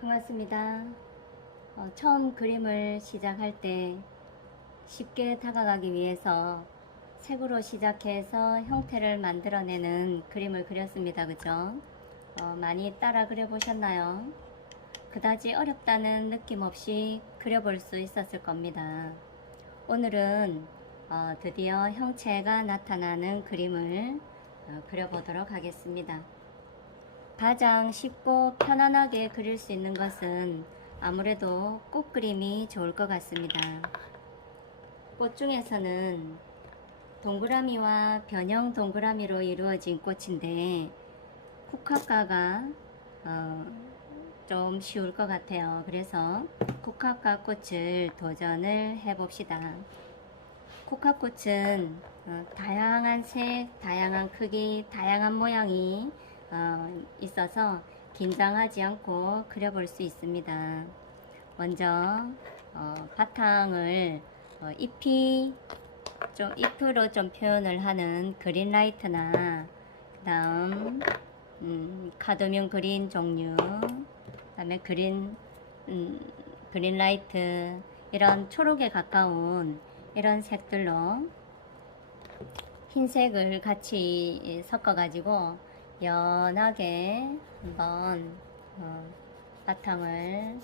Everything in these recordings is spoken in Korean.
반갑습니다. 어, 처음 그림을 시작할 때 쉽게 다가가기 위해서 색으로 시작해서 형태를 만들어내는 그림을 그렸습니다. 그죠? 어, 많이 따라 그려보셨나요? 그다지 어렵다는 느낌 없이 그려볼 수 있었을 겁니다. 오늘은 어, 드디어 형체가 나타나는 그림을 어, 그려보도록 하겠습니다. 가장 쉽고 편안하게 그릴 수 있는 것은 아무래도 꽃 그림이 좋을 것 같습니다. 꽃 중에서는 동그라미와 변형 동그라미로 이루어진 꽃인데 국화가가 어, 좀 쉬울 것 같아요. 그래서 국화가 꽃을 도전을 해봅시다. 국화꽃은 어, 다양한 색, 다양한 크기, 다양한 모양이 어, 있어서 긴장하지 않고 그려볼 수 있습니다. 먼저 어, 바탕을 어, 잎이 좀 잎으로 좀 표현을 하는 그린라이트나 그 다음 음, 카드뮴 그린 종류 그 다음에 그린 음, 그린라이트 이런 초록에 가까운 이런 색들로 흰색을 같이 섞어 가지고 연하게 한번 어, 바탕을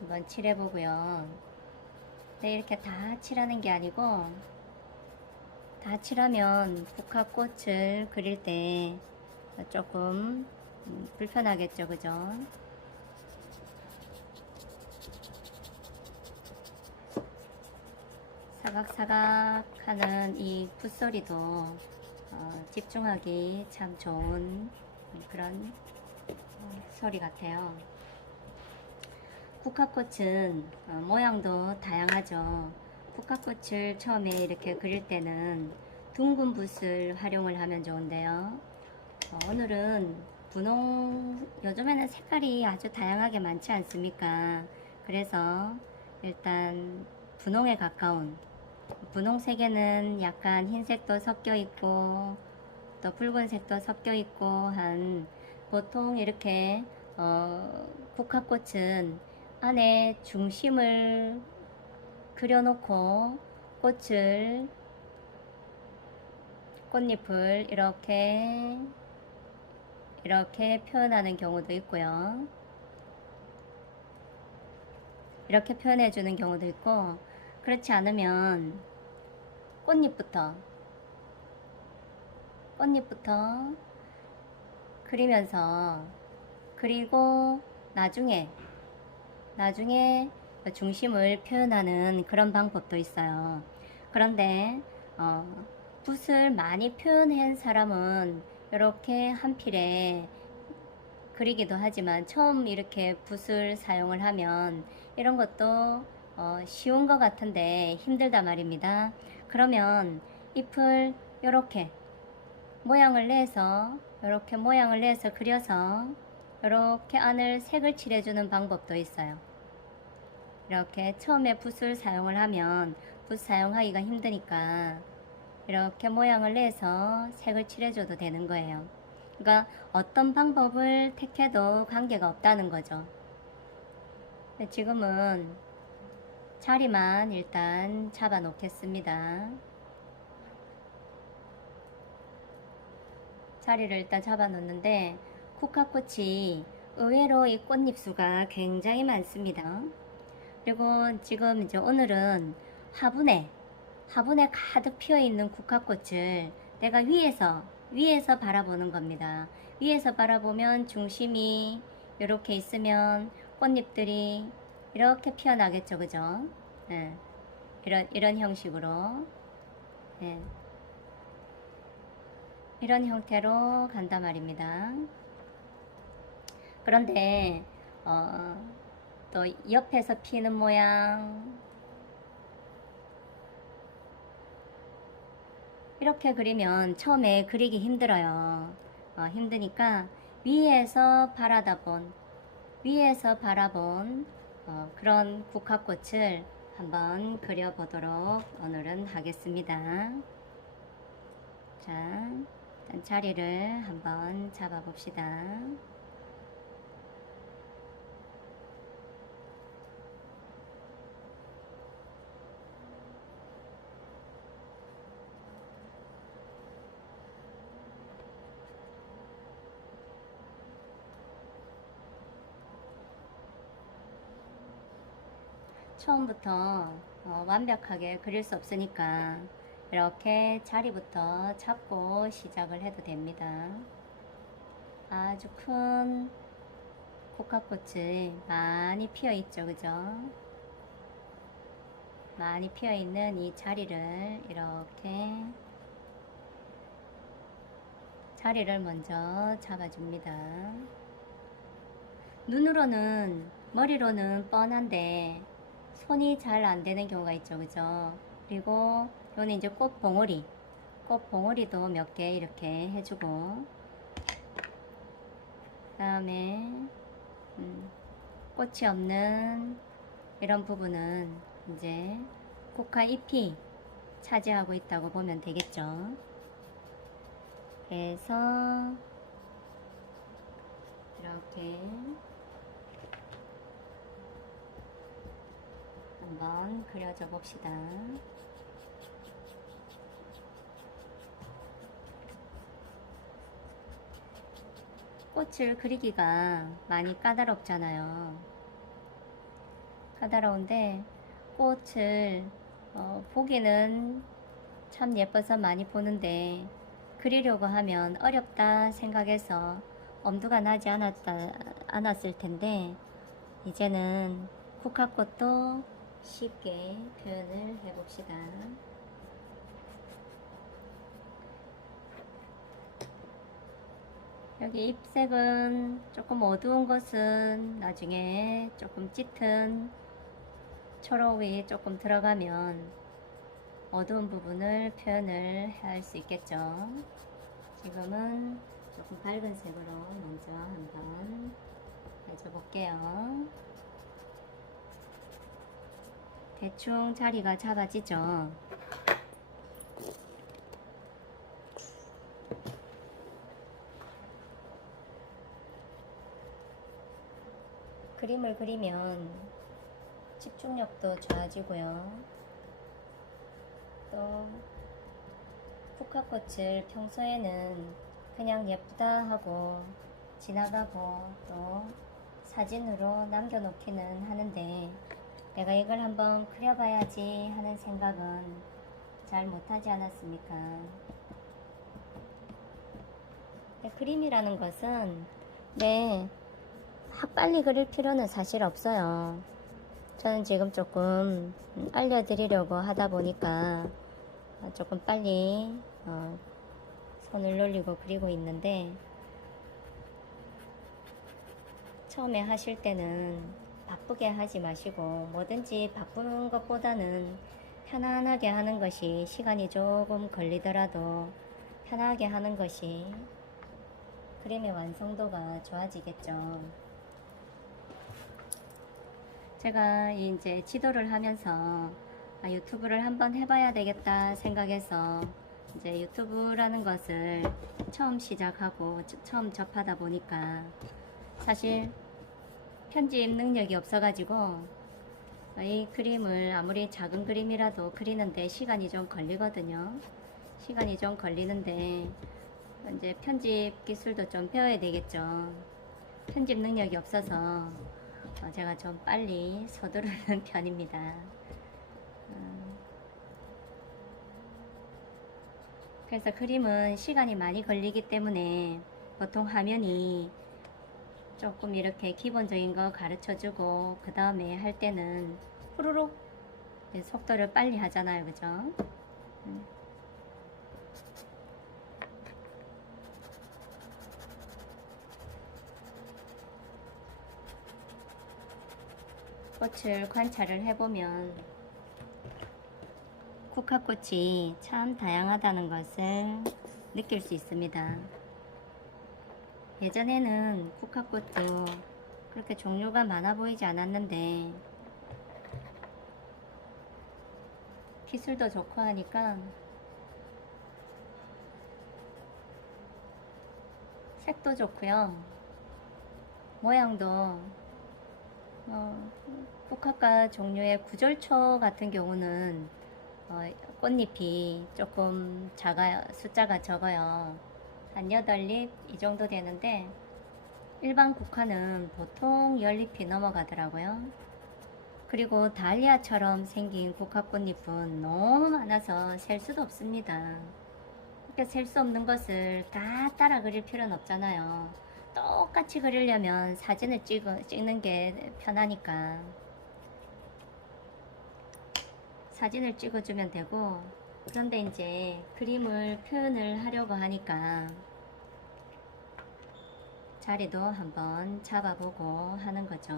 한번 칠해 보고요. 네, 이렇게 다 칠하는 게 아니고 다 칠하면 국화꽃을 그릴 때 조금 음, 불편하겠죠, 그죠? 사각사각 하는 이 붓소리도 어, 집중하기 참 좋은 그런 어, 소리 같아요. 국화꽃은 어, 모양도 다양하죠. 국화꽃을 처음에 이렇게 그릴 때는 둥근 붓을 활용을 하면 좋은데요. 어, 오늘은 분홍, 요즘에는 색깔이 아주 다양하게 많지 않습니까? 그래서 일단 분홍에 가까운 분홍색에는 약간 흰색도 섞여 있고 또 붉은색도 섞여 있고 한 보통 이렇게 어, 국화꽃은 안에 중심을 그려놓고 꽃을 꽃잎을 이렇게 이렇게 표현하는 경우도 있고요. 이렇게 표현해 주는 경우도 있고 그렇지 않으면 꽃잎부터 꽃잎부터 그리면서 그리고 나중에 나중에 중심을 표현하는 그런 방법도 있어요. 그런데 어, 붓을 많이 표현한 사람은 이렇게 한 필에 그리기도 하지만 처음 이렇게 붓을 사용을 하면 이런 것도 어, 쉬운 것 같은데 힘들다 말입니다. 그러면 잎을 이렇게 모양을 내서 이렇게 모양을 내서 그려서 이렇게 안을 색을 칠해주는 방법도 있어요. 이렇게 처음에 붓을 사용을 하면 붓 사용하기가 힘드니까 이렇게 모양을 내서 색을 칠해줘도 되는 거예요. 그러니까 어떤 방법을 택해도 관계가 없다는 거죠. 지금은 자리만 일단 잡아 놓겠습니다. 자리를 일단 잡아 놓는데 국화꽃이 의외로 이 꽃잎수가 굉장히 많습니다. 그리고 지금 이제 오늘은 화분에 화분에 가득 피어 있는 국화꽃을 내가 위에서 위에서 바라보는 겁니다. 위에서 바라보면 중심이 이렇게 있으면 꽃잎들이 이렇게 피어나겠죠, 그죠? 네. 이런 이런 형식으로 네. 이런 형태로 간단 말입니다. 그런데 어, 또 옆에서 피는 모양 이렇게 그리면 처음에 그리기 힘들어요. 어, 힘드니까 위에서 바라다 본 위에서 바라본 어, 그런 국화꽃을 한번 그려보도록 오늘은 하겠습니다. 자, 일단 자리를 한번 잡아봅시다. 처음부터 어, 완벽하게 그릴 수 없으니까 이렇게 자리부터 잡고 시작을 해도 됩니다. 아주 큰 국화꽃이 많이 피어 있죠, 그죠? 많이 피어 있는 이 자리를 이렇게 자리를 먼저 잡아줍니다. 눈으로는 머리로는 뻔한데 손이 잘 안 되는 경우가 있죠, 그죠? 그리고 요는 이제 꽃 봉오리, 꽃 봉오리도 몇 개 이렇게 해주고, 다음에 음, 꽃이 없는 이런 부분은 이제 국화 잎이 차지하고 있다고 보면 되겠죠. 그래서 이렇게 한번 그려줘 봅시다. 꽃을 그리기가 많이 까다롭잖아요. 까다로운데 꽃을 어, 보기는 참 예뻐서 많이 보는데 그리려고 하면 어렵다 생각해서 엄두가 나지 않았다, 않았을 텐데 이제는 국화꽃도 쉽게 표현을 해봅시다. 여기 잎색은 조금 어두운 것은 나중에 조금 짙은 초록이 조금 들어가면 어두운 부분을 표현을 할 수 있겠죠. 지금은 조금 밝은 색으로 먼저 한번 해줘 볼게요. 대충 자리가 잡아지죠. 그림을 그리면 집중력도 좋아지고요. 또 국화꽃을 평소에는 그냥 예쁘다 하고 지나가고 또 사진으로 남겨놓기는 하는데 내가 이걸 한번 그려봐야지 하는 생각은 잘 못하지 않았습니까? 그림이라는 것은 네, 막 빨리 그릴 필요는 사실 없어요. 저는 지금 조금 알려드리려고 하다 보니까 조금 빨리 어, 손을 놀리고 그리고 있는데 처음에 하실 때는 바쁘게 하지 마시고 뭐든지 바쁜 것보다는 편안하게 하는 것이 시간이 조금 걸리더라도 편하게 하는 것이 그림의 완성도가 좋아지겠죠. 제가 이제 지도를 하면서 아, 유튜브를 한번 해봐야 되겠다 생각해서 이제 유튜브라는 것을 처음 시작하고 저- 처음 접하다 보니까 사실 편집 능력이 없어가지고 이 그림을 아무리 작은 그림이라도 그리는데 시간이 좀 걸리거든요. 시간이 좀 걸리는데 이제 편집 기술도 좀 배워야 되겠죠. 편집 능력이 없어서 어, 제가 좀 빨리 서두르는 편입니다. 음. 그래서 그림은 시간이 많이 걸리기 때문에 보통 화면이 조금 이렇게 기본적인 거 가르쳐 주고 그 다음에 할 때는 후루룩 네, 속도를 빨리 하잖아요 그죠 음. 꽃을 관찰을 해보면 국화꽃이 참 다양하다는 것을 느낄 수 있습니다. 예전에는 국화꽃도 그렇게 종류가 많아 보이지 않았는데 기술도 좋고 하니까 색도 좋고요. 모양도 어, 국화과 종류의 구절초 같은 경우는 어, 꽃잎이 조금 작아요. 숫자가 적어요. 한 8잎 이 정도 되는데 일반 국화는 보통 10잎이 넘어가더라고요. 그리고 달리아처럼 생긴 국화꽃잎은 너무 많아서 셀 수도 없습니다. 그러니까 셀 수 없는 것을 다 따라 그릴 필요는 없잖아요. 똑같이 그리려면 사진을 찍어, 찍는 게 편하니까 사진을 찍어주면 되고 그런데 이제 그림을 표현을 하려고 하니까 자리도 한번 잡아보고 하는 거죠.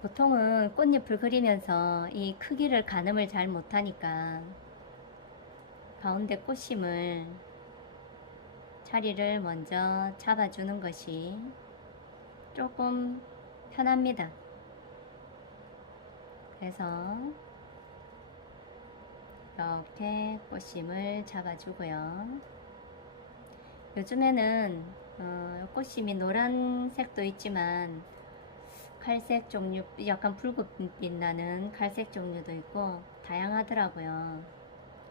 보통은 꽃잎을 그리면서 이 크기를 가늠을 잘 못하니까 가운데 꽃심을 자리를 먼저 잡아주는 것이 조금 편합니다. 그래서 이렇게 꽃심을 잡아주고요. 요즘에는 어, 꽃심이 노란색도 있지만 칼색 종류, 약간 붉은빛 나는 칼색 종류도 있고 다양하더라고요.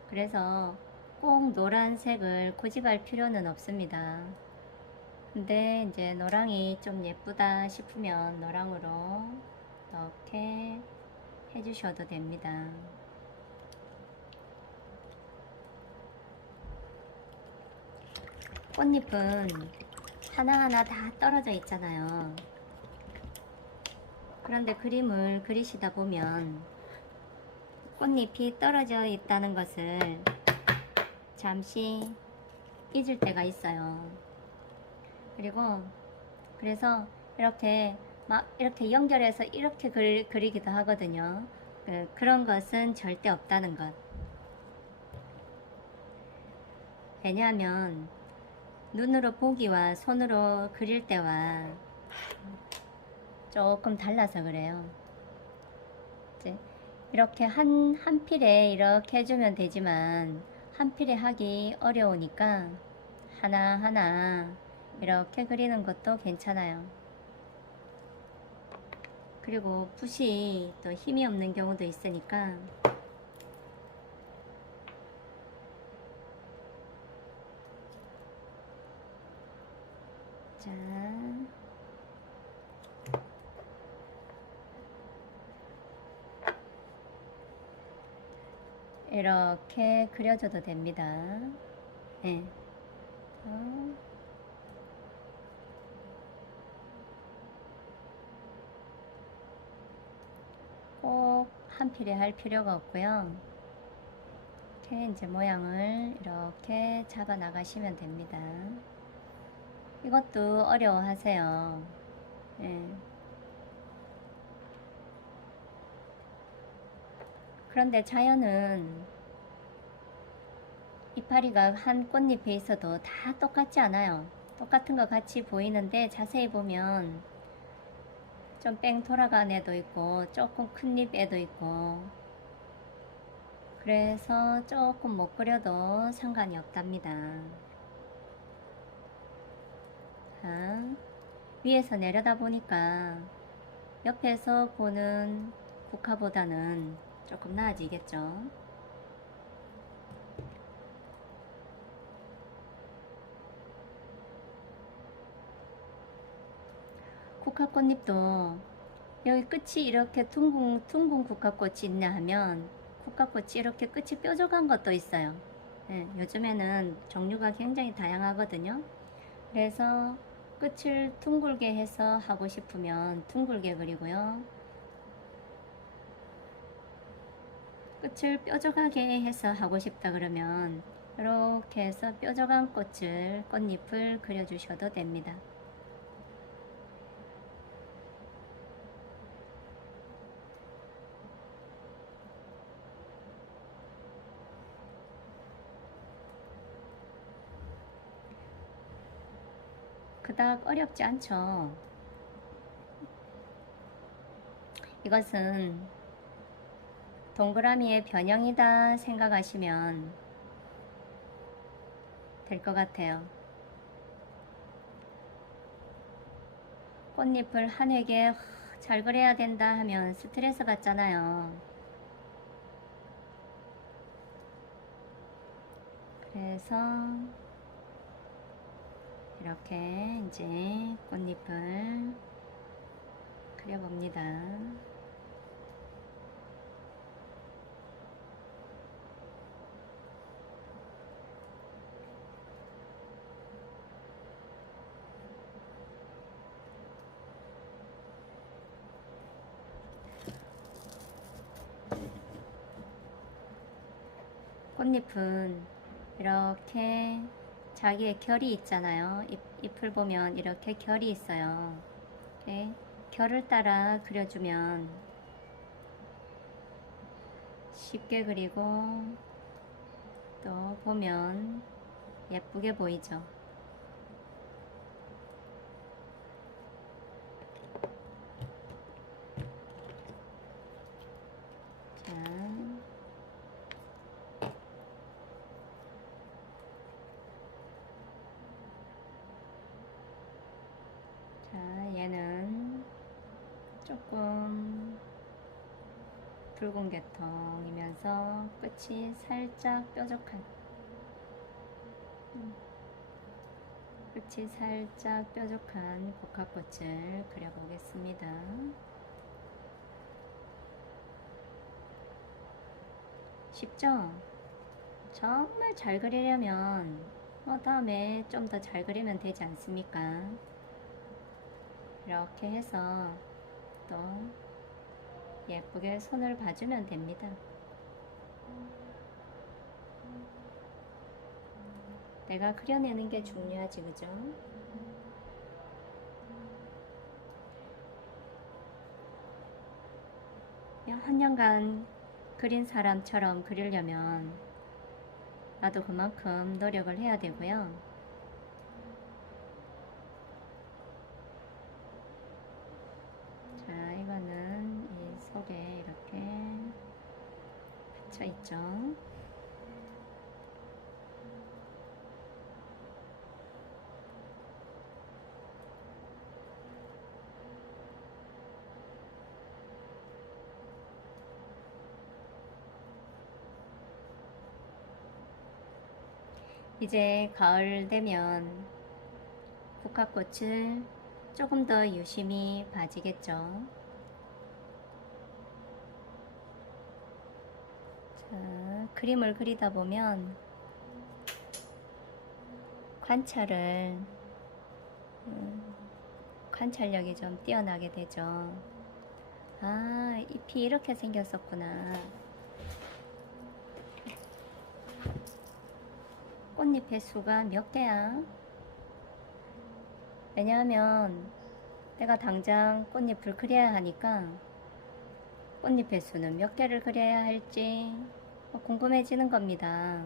그래서 꼭 노란색을 고집할 필요는 없습니다. 근데 이제 노랑이 좀 예쁘다 싶으면 노랑으로 이렇게 해주셔도 됩니다. 꽃잎은 하나하나 다 떨어져 있잖아요. 그런데 그림을 그리시다 보면 꽃잎이 떨어져 있다는 것을 잠시 잊을 때가 있어요. 그리고 그래서 이렇게 막 이렇게 연결해서 이렇게 그, 그리기도 하거든요. 그, 그런 것은 절대 없다는 것. 왜냐하면 눈으로 보기와 손으로 그릴 때와 조금 달라서 그래요. 이제 이렇게 한, 한 필에 이렇게 해주면 되지만 한 필에 하기 어려우니까 하나하나 이렇게 그리는 것도 괜찮아요. 그리고 붓이 또 힘이 없는 경우도 있으니까 자 이렇게 그려줘도 됩니다. 네. 어. 꼭한 필에 할 필요가 없고요. 이렇게 이제 모양을 이렇게 잡아 나가시면 됩니다. 이것도 어려워하세요. 예. 그런데 자연은 이파리가 한 꽃잎에 있어도 다 똑같지 않아요. 똑같은 것 같이 보이는데 자세히 보면 좀 뺑 돌아간 애도 있고 조금 큰 잎 애도 있고 그래서 조금 못 그려도 상관이 없답니다. 자, 위에서 내려다 보니까 옆에서 보는 국화보다는 조금 나아지겠죠. 국화꽃잎도 여기 끝이 이렇게 둥근, 둥근 국화꽃이 있냐 하면 국화꽃이 이렇게 끝이 뾰족한 것도 있어요. 예, 요즘에는 종류가 굉장히 다양하거든요. 그래서 끝을 둥글게 해서 하고 싶으면 둥글게 그리고요. 끝을 뾰족하게 해서 하고 싶다 그러면 이렇게 해서 뾰족한 꽃을 꽃잎을 그려주셔도 됩니다. 그닥 어렵지 않죠. 이것은 동그라미의 변형이다 생각하시면 될 것 같아요. 꽃잎을 한 획에 잘 그려야 된다 하면 스트레스 받잖아요. 그래서 이렇게 이제 꽃잎을 그려봅니다. 꽃잎은 이렇게 자기의 결이 있잖아요. 잎, 잎을 보면 이렇게 결이 있어요. 이렇게 결을 따라 그려주면 쉽게 그리고 또 보면 예쁘게 보이죠. 자. 자, 얘는 조금 붉은 계통이면서 끝이 살짝 뾰족한 음, 끝이 살짝 뾰족한 복합꽃을 그려보겠습니다. 쉽죠? 정말 잘 그리려면 뭐 다음에 좀 더 잘 그리면 되지 않습니까? 이렇게 해서 또 예쁘게 손을 봐주면 됩니다. 내가 그려내는 게 중요하지, 그죠? 한 년간 그린 사람처럼 그리려면 나도 그만큼 노력을 해야 되고요. 자, 이거는 이 속에 이렇게 받쳐 있죠. 이제 가을 되면 국화꽃을 조금 더 유심히 봐지겠죠. 자, 그림을 그리다 보면 관찰을 음, 관찰력이 좀 뛰어나게 되죠. 아, 잎이 이렇게 생겼었구나. 꽃잎의 수가 몇 개야? 왜냐하면 내가 당장 꽃잎을 그려야 하니까 꽃잎의 수는 몇 개를 그려야 할지 뭐 궁금해지는 겁니다.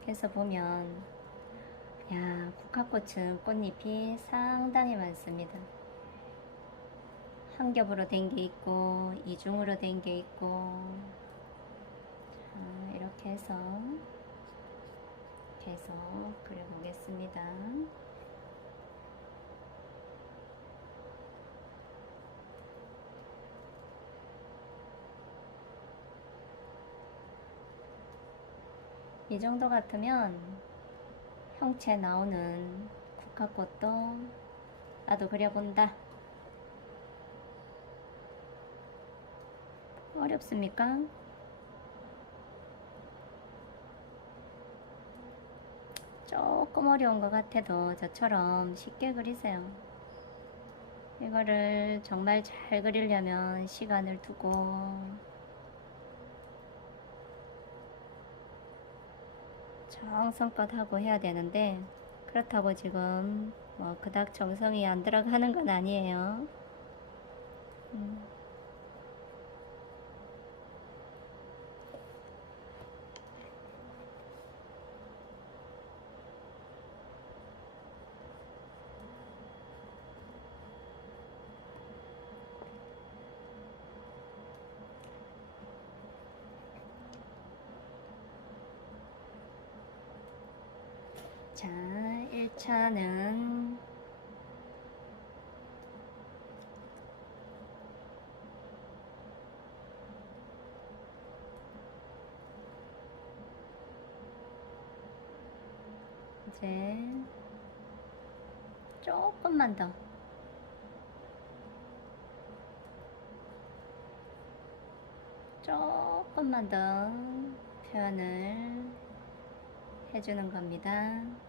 그래서 보면 야 국화꽃은 꽃잎이 상당히 많습니다. 한 겹으로 된 게 있고 이중으로 된 게 있고 자, 이렇게 해서 계속 그려보겠습니다. 이 정도 같으면 형체 나오는 국화꽃도 나도 그려본다. 어렵습니까? 조금 어려운 것 같아도 저처럼 쉽게 그리세요. 이거를 정말 잘 그리려면 시간을 두고 정성껏 하고 해야 되는데 그렇다고 지금 뭐 그닥 정성이 안 들어가는 건 아니에요. 음. 자, 1차는 이제 조금만 더. 조금만 더 표현을 해주는 겁니다.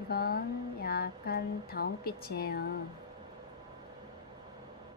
이건 약간 다운빛이에요.